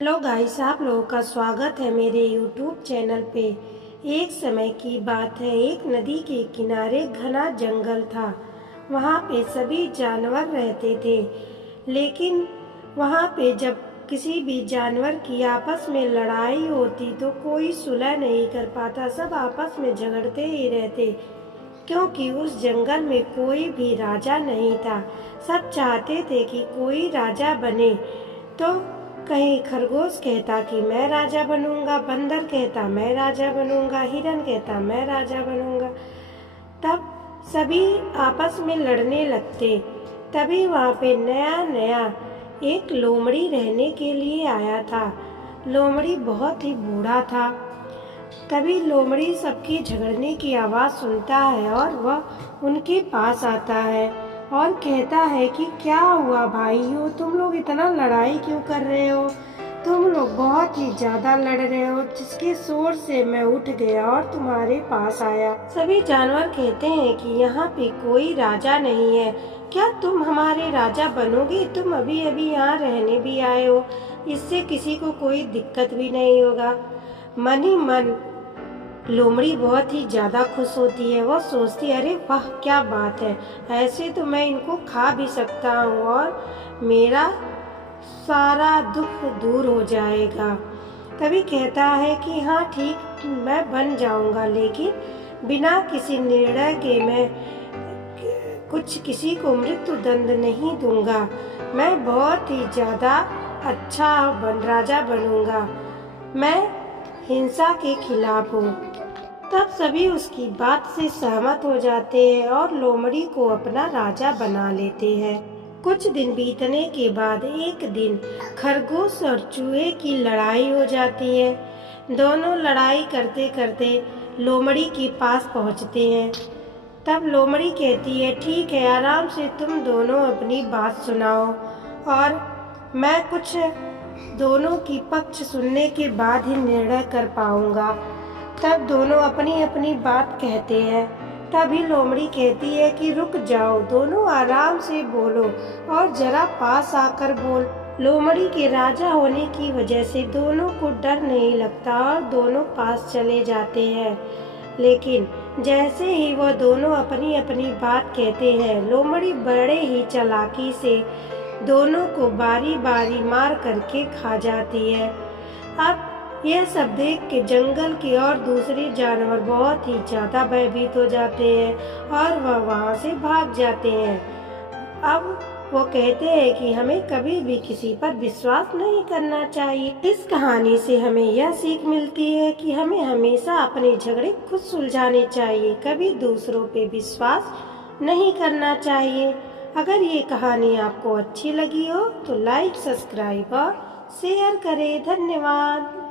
Hello guys, आप लोगों का स्वागत है मेरे यूट्यूब चैनल पे। एक समय की बात है, एक नदी के किनारे घना जंगल था। वहाँ पे सभी जानवर रहते थे, लेकिन वहाँ पे जब किसी भी जानवर की आपस में लड़ाई होती तो कोई सुलह नहीं कर पाता, सब आपस में झगड़ते ही रहते, क्योंकि उस जंगल में कोई भी राजा नहीं था। सब चाहते थे कि कोई राजा बने। तो कहीं खरगोश कहता कि मैं राजा बनूंगा, बंदर कहता मैं राजा बनूंगा, हिरन कहता मैं राजा बनूंगा। तब सभी आपस में लड़ने लगते। तभी वहाँ पे नया नया एक लोमड़ी रहने के लिए आया था। लोमड़ी बहुत ही बूढ़ा था। तभी लोमड़ी सबकी झगड़ने की आवाज़ सुनता है और वह उनके पास आता है और कहता है कि क्या हुआ भाइयों, तुम लोग इतना लड़ाई क्यों कर रहे हो? तुम लोग बहुत ही ज्यादा लड़ रहे हो, जिसके शोर से मैं उठ गया और तुम्हारे पास आया। सभी जानवर कहते हैं कि यहाँ पे कोई राजा नहीं है, क्या तुम हमारे राजा बनोगे? तुम अभी अभी यहाँ रहने भी आए हो, इससे किसी को कोई दिक्कत भी नहीं होगा। मन ही मन लोमड़ी बहुत ही ज़्यादा खुश होती है। वह सोचती है, अरे वाह क्या बात है, ऐसे तो मैं इनको खा भी सकता हूँ और मेरा सारा दुख दूर हो जाएगा। तभी कहता है कि हाँ ठीक, मैं बन जाऊँगा, लेकिन बिना किसी निर्णय के मैं किसी को मृत्यु दंड नहीं दूंगा। मैं बहुत ही ज़्यादा अच्छा राजा बनूंगा। मैं हिंसा के खिलाफ हूँ। तब सभी उसकी बात से सहमत हो जाते हैं और लोमड़ी को अपना राजा बना लेते हैं। कुछ दिन बीतने के बाद एक दिन खरगोश और चूहे की लड़ाई हो जाती है। दोनों लड़ाई करते करते लोमड़ी के पास पहुंचते हैं। तब लोमड़ी कहती है, ठीक है, आराम से तुम दोनों अपनी बात सुनाओ और मैं कुछ दोनों की पक्ष सुनने के बाद ही निर्णय कर पाऊंगा। तब दोनों अपनी अपनी बात कहते हैं। तभी लोमड़ी कहती है कि रुक जाओ, दोनों आराम से बोलो और जरा पास आकर बोल। लोमड़ी के राजा होने की वजह से दोनों को डर नहीं लगता और दोनों पास चले जाते हैं। लेकिन जैसे ही वह दोनों अपनी अपनी बात कहते हैं, लोमड़ी बड़े ही चालाकी से दोनों को बारी बारी मार करके खा जाती है। अब यह सब देख के जंगल के और दूसरे जानवर बहुत ही ज्यादा भयभीत हो जाते हैं और वह वहाँ से भाग जाते हैं। अब वो कहते हैं कि हमें कभी भी किसी पर विश्वास नहीं करना चाहिए। इस कहानी से हमें यह सीख मिलती है कि हमें हमेशा अपने झगड़े खुद सुलझाने चाहिए, कभी दूसरों पे विश्वास नहीं करना चाहिए। अगर ये कहानी आपको अच्छी लगी हो तो लाइक, सब्सक्राइब और शेयर करें। धन्यवाद।